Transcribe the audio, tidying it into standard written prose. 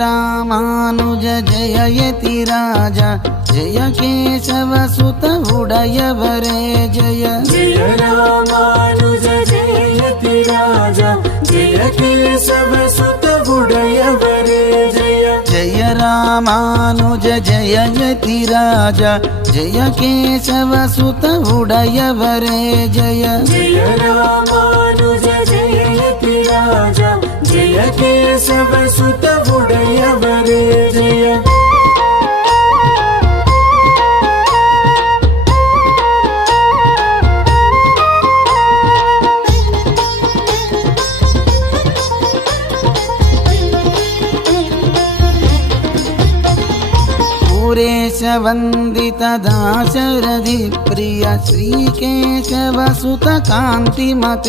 रामानुज जय यतिराज जय केशवसुत उडयवरे जय जय रामानुज जय यतिराज जय केशवसुत उडयवरे जय जय रामानुज जय यतिराज जय केशवसुत उडयवरे जय जय रामानुज जय यतिराज जय केशवसुत उडयवरे जय पुरेश वंदित दाशरथि प्रिय श्रीकेशवसुत कांतिमते